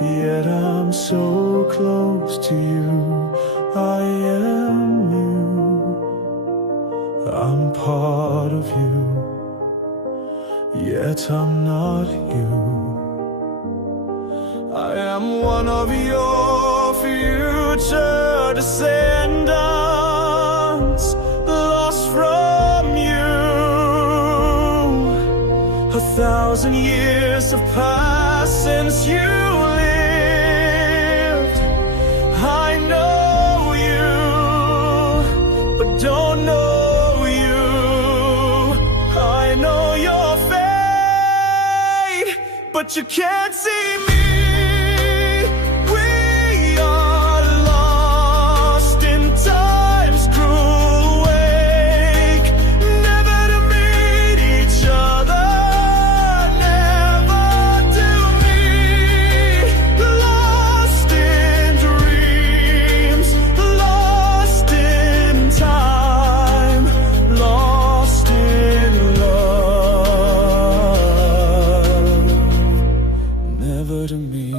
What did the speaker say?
yet I'm so close to you. I am you, I'm part of you, yet I'm not you. I am one of your future descendants, lost from you. 1,000 years have passed since you lived. I know you, but don't know you. I know your fate, but you can't see me. To me.